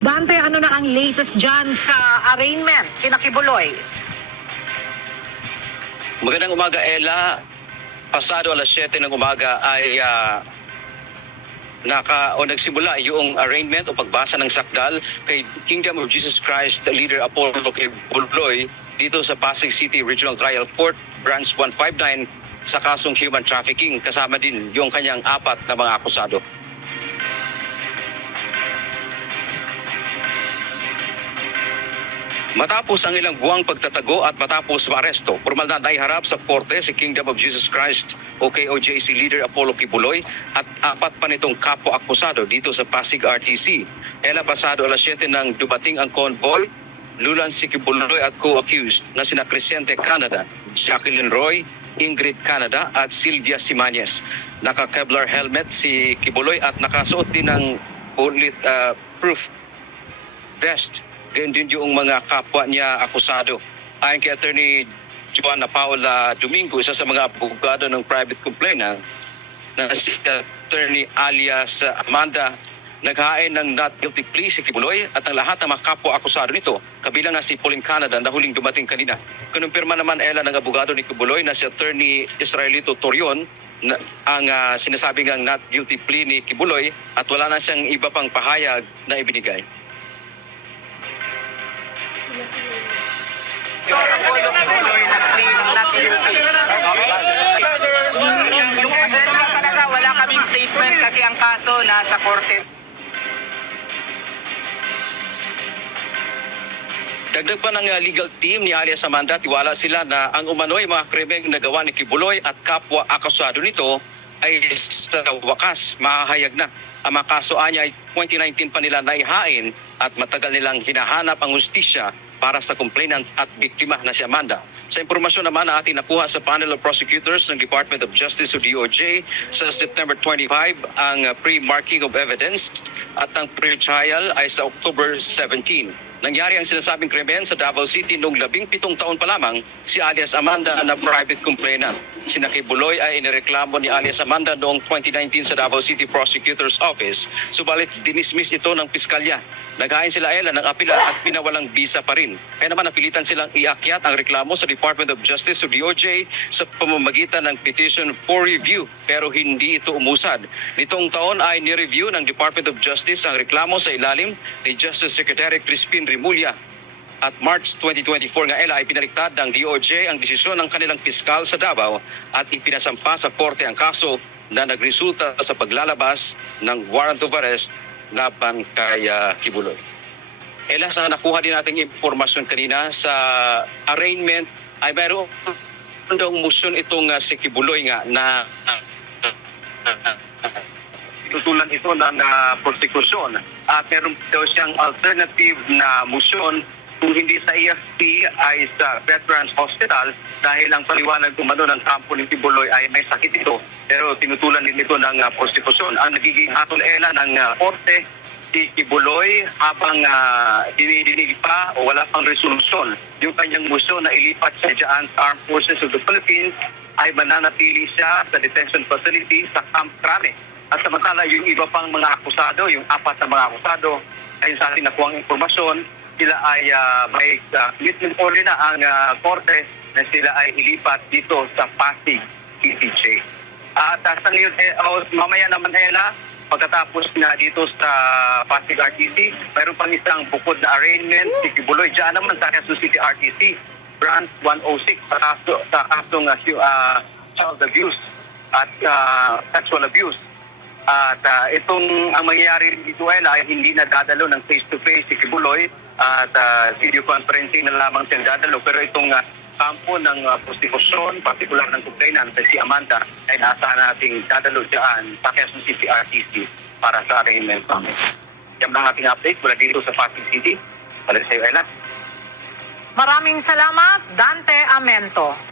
Dante, ano na ang latest dyan sa arraignment kina Kibuloy? Magandang umaga, Ella. Pasado alas 7 ng umaga ay nagsimula yung arraignment o pagbasa ng sakdal kay Kingdom of Jesus Christ leader Apollo Kibuloy dito sa Pasig City Regional Trial Court, Branch 159 sa kasong human trafficking. Kasama din yung kanyang 4 na mga akusado. Matapos ang ilang buwang pagtatago at matapos maaresto, formal na naiharap sa korte si Kingdom of Jesus Christ o KOJC leader Apollo Kibuloy at 4 pa nitong kapwa-akusado dito sa Pasig RTC. Pasado alas 7 nang dumating ang convoy, lulan si Kibuloy at co-accused na sina Crescente Canada, Jacqueline Roy, Ingrid Canada at Sylvia Simanyes. Naka-Kevlar helmet si Kibuloy at nakasuot din ng bullet-proof vest. Ganyan din yung mga kapwa niya akusado. Ayon kay Attorney Joanna Paula Domingo, isa sa mga abogado ng private complainant, na si Attorney alias Amanda, naghain ng not guilty plea si Kibuloy at ang lahat ng mga kapwa akusado nito, kabilang na si Pauline Canada na huling dumating kanina. Kinumpirma naman ng abogado ni Kibuloy na si Attorney Israelito Torion ang sinasabing ang not guilty plea ni Kibuloy at wala na siyang iba pang pahayag na ibinigay. Talaga wala kaming statement kasi ang kaso nasa korte. Dagdag pa ng legal team ni alias Amanda, tiwala sila na ang umano'y mga krimeng nagawa ni Kibuloy at kapwa akusado nito ay sa wakas mahahayag na. Ang mga kaso niya ay 2019 pa nila naihain at matagal nilang hinahanap ang hustisya para sa complainant at biktima na si Amanda. Sa impormasyon naman na ating nakuha sa panel of prosecutors ng Department of Justice o DOJ, sa September 25 ang pre-marking of evidence at ang pre-trial ay sa October 17. Nangyari ang sinasabing krimen sa Davao City noong 17 taon pa lamang si alias Amanda na private complainant. Sina Kibuloy ay inireklamo ni alias Amanda noong 2019 sa Davao City Prosecutor's Office, subalit dinismiss ito ng piskalya. Naghain sila ng apela at pinawalang bisa pa rin. Kaya naman napilitan silang iakyat ang reklamo sa Department of Justice o DOJ sa pamamagitan ng petition for review pero hindi ito umusad. Nitong taon ay nireview ng Department of Justice ang reklamo sa ilalim ni Justice Secretary Crispin Rimulya. At March 2024 ay pinaliktad ng DOJ ang desisyon ng kanilang piskal sa Davao at ipinasampa sa korte ang kaso na nagresulta sa paglalabas ng warrant of arrest laban kay Kibuloy. Sa nakuha din nating impormasyon kanina sa arraignment ay mayroon daw motion itong si Kibuloy nga na Tutulan ito ng prosekusyon at meron daw siyang alternative na motion kung hindi sa EFP ay sa Veterans Hospital dahil ang paliwanag umano ng kampo ni Kibuloy ay may sakit ito pero tinutulan din ito ng prosekusyon. Ang nagiging hatol ng korte si Kibuloy habang dinidinig pa o wala pang resolusyon yung kanyang motion na ilipat siya dyan sa Armed Forces of the Philippines ay mananatili siya sa detention facility sa Camp Crame. At samantala yung iba pang mga akusado, yung 4 na mga akusado, ayon sa ating nakuhang informasyon, sila ay may commitment order na ang korte na sila ay ilipat dito sa Pasig PCJ. At sa ngayon, mamaya naman pagkatapos na dito sa Pasig RTC, mayroon pang isang bukod na arraignment si Kibuloy dyan naman sa Quezon City RTC, Branch 106 sa kasong child abuse at sexual abuse. At itong ang mangyayari dito ay hindi na dadalo ng face-to-face si Kibuloy at video conferencing na lamang siya dadalo. Pero itong kampo ng prosekusyon, partikular ng complainant si Amanda, ay nasa nating dadalo dyan sa Quezon City RTC para sa arraignment namin. Yan lang ating update mula dito sa Pasig City. Balik sa iyo, Ella. Maraming salamat, Dante Amento.